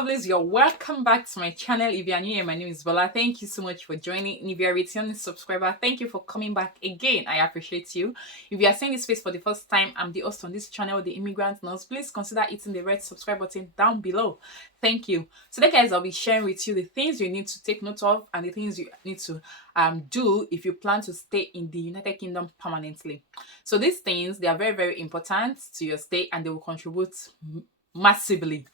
lovelies, you're welcome back to my channel. If you are new here, my name is Bola. Thank you so much for joining. And if you're a returning subscriber, thank you for coming back again. I appreciate you. If you are seeing this face for the first time, I'm the host on this channel, the Immigrant Nurse. Please consider hitting the red subscribe button down below. Thank you. Today, guys, I'll be sharing with you the things you need to take note of and the things you need to do if you plan to stay in the United Kingdom permanently. So these things, they are very, very important to your stay and they will contribute massively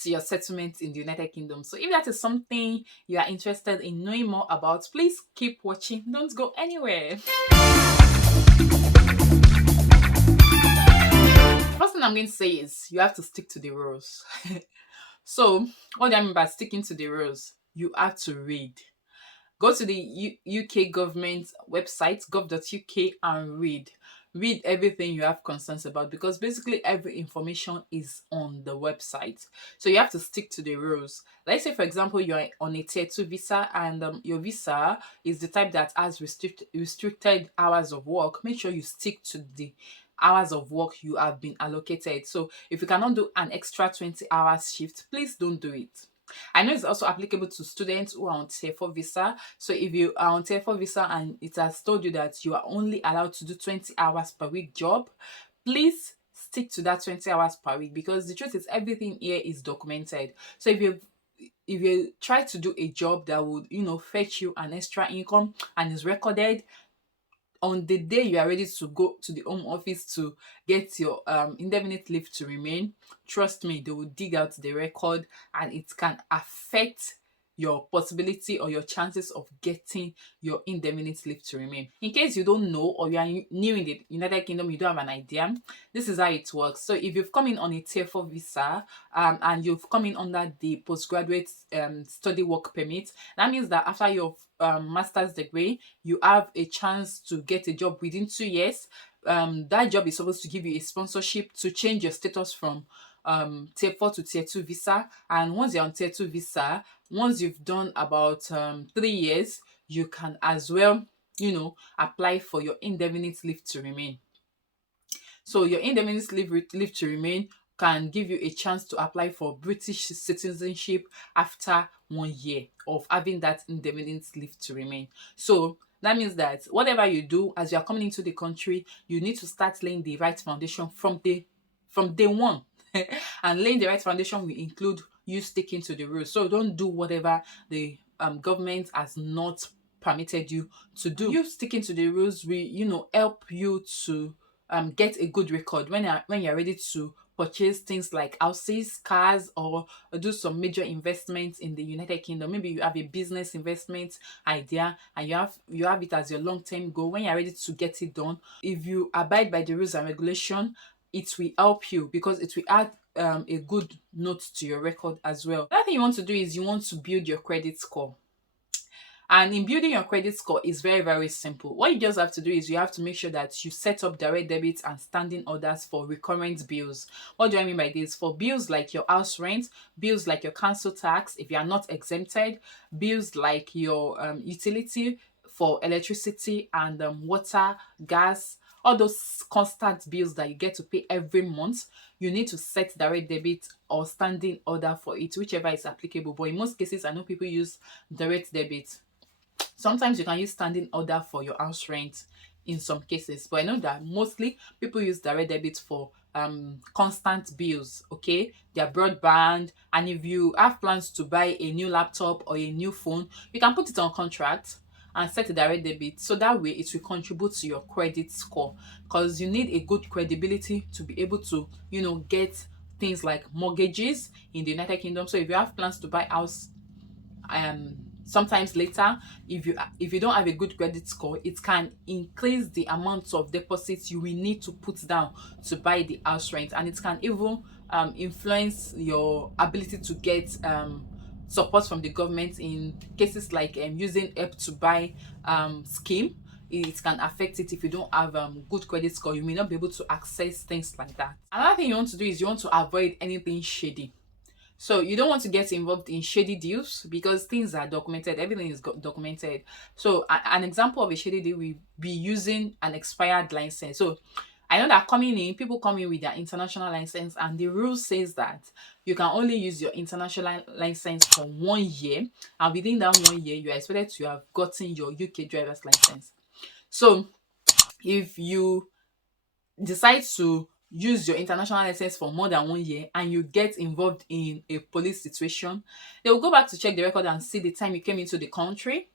to your settlement in the United Kingdom. So if that is something you are interested in knowing more about, please keep watching. Don't go anywhere. First thing I'm going to say is you have to stick to the rules. So what do I mean by sticking to the rules? You have to read. Go to the UK government website, gov.uk, and read. Read everything you have concerns about because basically every information is on the website. So you have to stick to the rules. Let's say, for example, you're on a tier 2 visa and your visa is the type that has restricted hours of work. Make sure you stick to the hours of work you have been allocated. So if you cannot do an extra 20 hours shift, please don't do it. I know it's also applicable to students who are on tier 4 visa. So if you are on tier 4 visa and it has told you that you are only allowed to do 20 hours per week job, please stick to that 20 hours per week because the truth is everything here is documented. So if you try to do a job that would, fetch you an extra income and is recorded, on the day you are ready to go to the home office to get your indefinite leave to remain, trust me, they will dig out the record and it can affect your possibility or your chances of getting your indefinite leave to remain. In case you don't know or you are new in the United Kingdom, you don't have an idea, this is how it works. So if you've come in on a tier 4 visa and you've come in under the postgraduate study work permit, that means that after your master's degree, you have a chance to get a job within 2 years. That job is supposed to give you a sponsorship to change your status from tier 4 to tier 2 visa. And once you're on tier 2 visa, once you've done about 3 years, you can as well, apply for your indefinite leave to remain. So your indefinite leave to remain can give you a chance to apply for British citizenship after 1 year of having that indefinite leave to remain. So that means that whatever you do as you are coming into the country, you need to start laying the right foundation from day one. And laying the right foundation will include you sticking to the rules. So don't do whatever the government has not permitted you to do. You sticking to the rules will, help you to get a good record when you're ready to purchase things like houses, cars, or do some major investments in the United Kingdom. Maybe you have a business investment idea and you have it as your long-term goal. When you're ready to get it done, if you abide by the rules and regulation, it will help you because it will add a good note to your record as well. Another thing you want to do is you want to build your credit score. And in building your credit score is very, very simple. What you just have to do is you have to make sure that you set up direct debits and standing orders for recurrent bills. What do I mean by this? For bills like your house rent, bills like your council tax, if you are not exempted, bills like your utility for electricity and water, gas, all those constant bills that you get to pay every month, you need to set direct debit or standing order for it, whichever is applicable. But in most cases, I know people use direct debit. Sometimes you can use standing order for your house rent in some cases, but I know that mostly people use direct debit for constant bills, okay, their broadband. And if you have plans to buy a new laptop or a new phone, you can put it on contract and set a direct debit, so that way it will contribute to your credit score because you need a good credibility to be able to get things like mortgages in the United Kingdom. So if you have plans to buy house sometimes later, if you don't have a good credit score, it can increase the amount of deposits you will need to put down to buy the house rent, and it can even influence your ability to get support from the government in cases like using help to buy scheme. It can affect it. If you don't have good credit score, you may not be able to access things like that. Another thing you want to do is you want to avoid anything shady. So you don't want to get involved in shady deals because things are documented. Everything is documented. So an example of a shady deal will be using an expired license. So I know that coming in, people come in with their international license, and the rule says that you can only use your international license for 1 year, and within that 1 year, you are expected to have gotten your UK driver's license. So if you decide to use your international license for more than 1 year and you get involved in a police situation, they will go back to check the record and see the time you came into the country.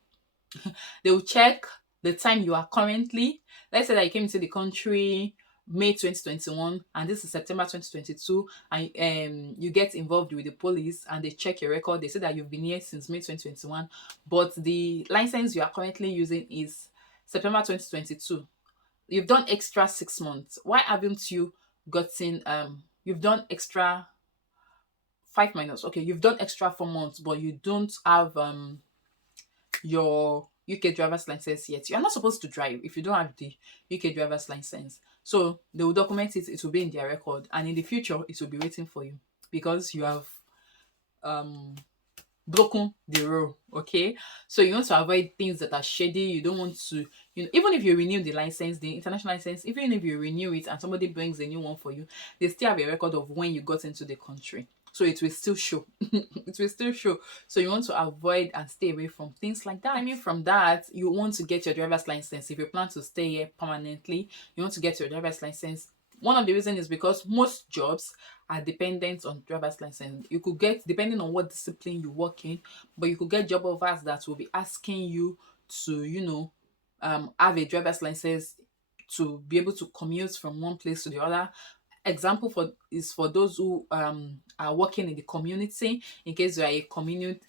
They will check the time you are currently. Let's say that you came into the country May 2021 and this is September 2022, and you get involved with the police and they check your record. They say that you've been here since May 2021, but the license you are currently using is September 2022. You've done extra 6 months. Why haven't you gotten you've done extra 5 minus, okay, you've done extra 4 months, but you don't have your UK driver's license yet. You're not supposed to drive if you don't have the UK driver's license. So they will document it, it will be in their record, and in the future it will be waiting for you because you have um broken the rule. Okay, so you want to avoid things that are shady. You don't want to, even if you renew the license, the international license, even if you renew it and somebody brings a new one for you, they still have a record of when you got into the country, so it will still show. It will still show. So you want to avoid and stay away from things like that. I mean, from that, you want to get your driver's license. If you plan to stay here permanently, you want to get your driver's license. One of the reasons is because most jobs are dependent on driver's license. You could get, depending on what discipline you work in, but you could get job offers that will be asking you to, have a driver's license to be able to commute from one place to the other. Example for is for those who are working in the community, in case you are a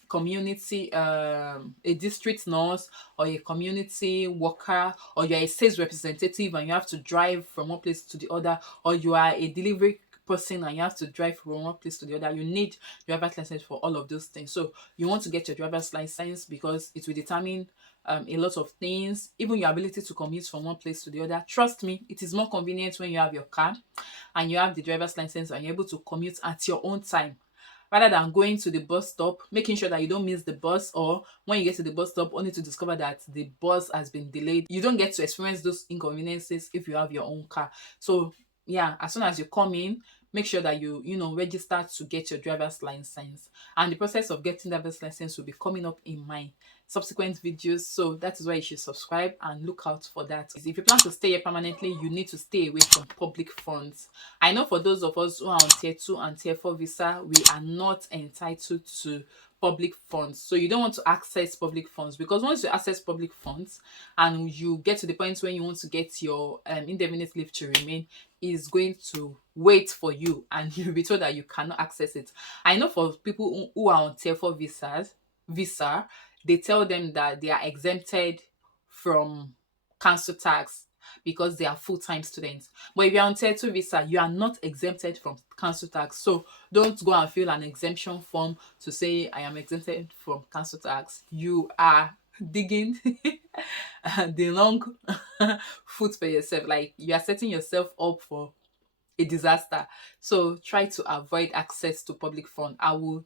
community a district nurse or a community worker, or you are a sales representative and you have to drive from one place to the other, or you are a delivery person and you have to drive from one place to the other. You need driver's license for all of those things. So you want to get your driver's license because it will determine a lot of things, even your ability to commute from one place to the other. Trust me, it is more convenient when you have your car and you have the driver's license and you're able to commute at your own time, rather than going to the bus stop, making sure that you don't miss the bus, or when you get to the bus stop only to discover that the bus has been delayed. You don't get to experience those inconveniences if you have your own car. So yeah, as soon as you come in, make sure that you register to get your driver's license, and the process of getting driver's license will be coming up in my subsequent videos. So that is why you should subscribe and look out for that. If you plan to stay here permanently, you need to stay away from public funds. I know for those of us who are on tier 2 and tier 4 visa, we are not entitled to public funds. So you don't want to access public funds, because once you access public funds and you get to the point when you want to get your indefinite leave to remain, is going to wait for you and you'll be told that you cannot access it. I know for people who are on tier 4 visa, they tell them that they are exempted from council tax because they are full-time students. But if you're on tier 2 visa, you are not exempted from council tax. So don't go and fill an exemption form to say I am exempted from council tax. You are digging the long foot for yourself. Like, you are setting yourself up for a disaster. So try to avoid access to public fund. I would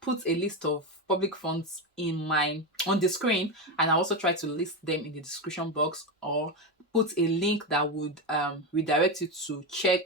put a list of public funds on the screen, and I also try to list them in the description box, or put a link that would redirect you to check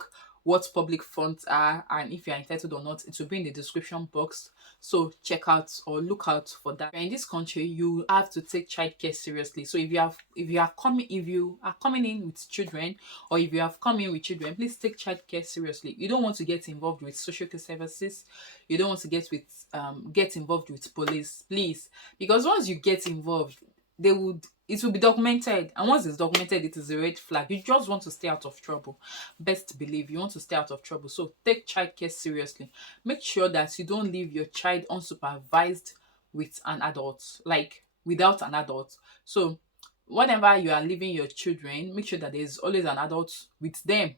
what public funds are and if you're entitled or not. It will be in the description box, so check out or look out for that. In this country, you have to take childcare seriously. So if you are coming in with children, or if you have come in with children, please take childcare seriously. You don't want to get involved with social care services. You don't want to get involved with police, please, because once you get involved, it will be documented, and once it's documented, it is a red flag. You just want to stay out of trouble. Best believe you want to stay out of trouble. So take childcare seriously. Make sure that you don't leave your child unsupervised with an adult, like without an adult. So whenever you are leaving your children, make sure that there's always an adult with them,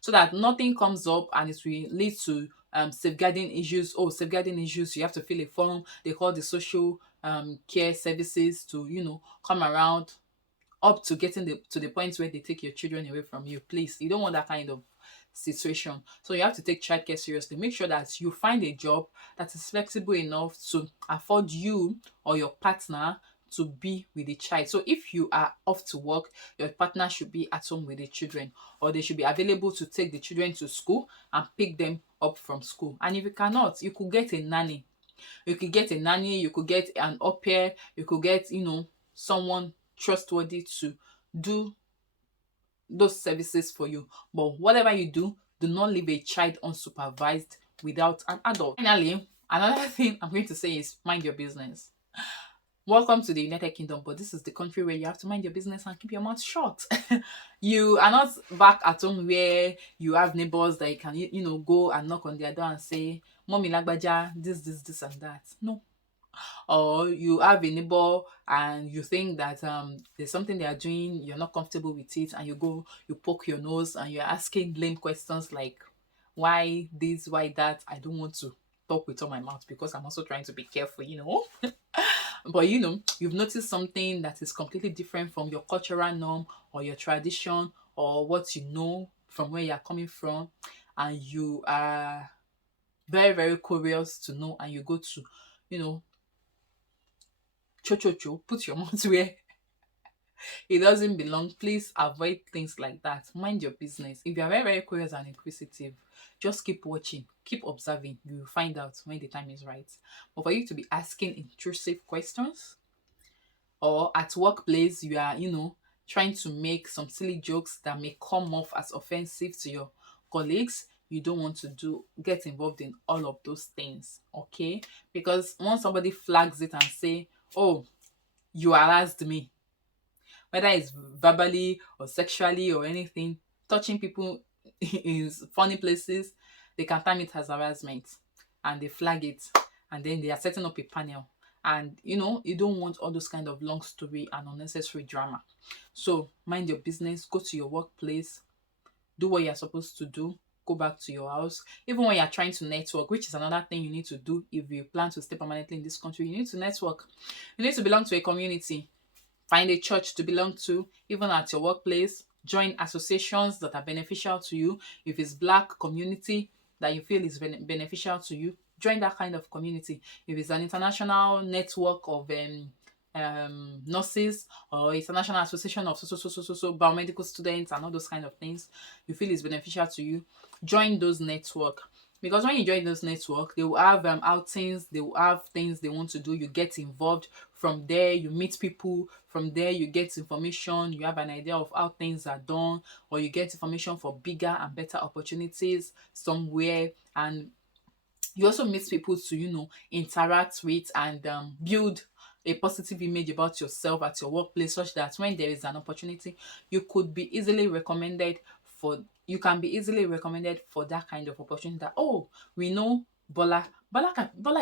so that nothing comes up and it will lead to safeguarding issues. Oh, safeguarding issues, you have to fill a form. They call the social care services to come around, up to getting to the point where they take your children away from you. Please, you don't want that kind of situation. So you have to take childcare seriously. Make sure that you find a job that is flexible enough to afford you or your partner to be with the child. So if you are off to work, your partner should be at home with the children, or they should be available to take the children to school and pick them up from school. And if you cannot, you could get a nanny. You could get a nanny, you could get an au pair, you could get, someone trustworthy to do those services for you. But whatever you do not leave a child unsupervised without an adult. Finally, another thing I'm going to say is mind your business. Welcome to the United Kingdom, but this is the country where you have to mind your business and keep your mouth shut. You are not back at home where you have neighbors that you can, go and knock on their door and say, Mommy Lagbaja, this, and that. No. Or you have a neighbor and you think that there's something they are doing, you're not comfortable with it, and you poke your nose and you're asking lame questions like, why this, why that? I don't want to talk with all my mouth because I'm also trying to be careful, But you've noticed something that is completely different from your cultural norm or your tradition or what you know from where you're coming from, and you are very, very curious to know, and you go to, put your mouth where it doesn't belong. Please avoid things like that. Mind your business. If you are very, very curious and inquisitive, just keep watching, keep observing. You will find out when the time is right. But for you to be asking intrusive questions, or at workplace you are, trying to make some silly jokes that may come off as offensive to your colleagues, you don't want to get involved in all of those things, okay? Because once somebody flags it and say, oh, you harassed me, whether it's verbally or sexually or anything, touching people in funny places, they can term it as harassment and they flag it, and then they are setting up a panel. And you don't want all those kind of long story and unnecessary drama. So mind your business, go to your workplace, do what you're supposed to do, go back to your house. Even when you're trying to network, which is another thing you need to do if you plan to stay permanently in this country, you need to network. You need to belong to a community. Find a church to belong to, even at your workplace. Join associations that are beneficial to you. If it's Black community that you feel is beneficial to you, join that kind of community. If it's an international network of nurses, or international association of so biomedical students and all those kind of things you feel is beneficial to you, join those network. Because when you join those network, they will have outings, they will have things they want to do. You get involved. From there, you meet people. From there, you get information. You have an idea of how things are done, or you get information for bigger and better opportunities somewhere. And you also meet people to interact with and build a positive image about yourself at your workplace, such that when there is an opportunity, you can be easily recommended for that kind of opportunity. That, oh, we know Bola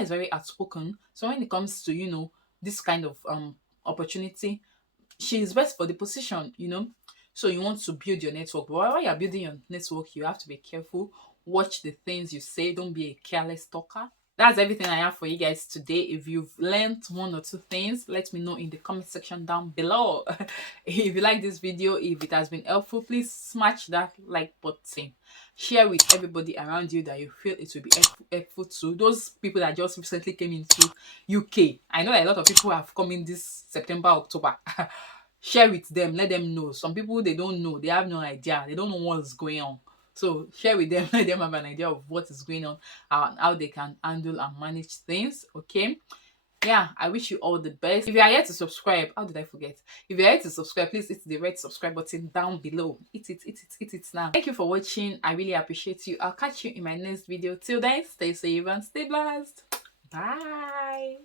is very outspoken, so when it comes to this kind of opportunity, she is best for the position. So you want to build your network. But while you're building your network, you have to be careful. Watch the things you say. Don't be a careless talker. That's everything I have for you guys today. If you've learned one or two things, let me know in the comment section down below. If you like this video, if it has been helpful, please smash that like button. Share with everybody around you that you feel it will be helpful to. Those people that just recently came into UK. I know a lot of people have come in this September, October. Share with them. Let them know. Some people, they don't know. They have no idea. They don't know what's going on. So share with them, let them have an idea of what is going on and how they can handle and manage things. Okay. Yeah, I wish you all the best. If you are yet to subscribe, how did I forget? If you are yet to subscribe, please hit the red subscribe button down below. Hit it now. Thank you for watching. I really appreciate you. I'll catch you in my next video. Till then, stay safe and stay blessed. Bye.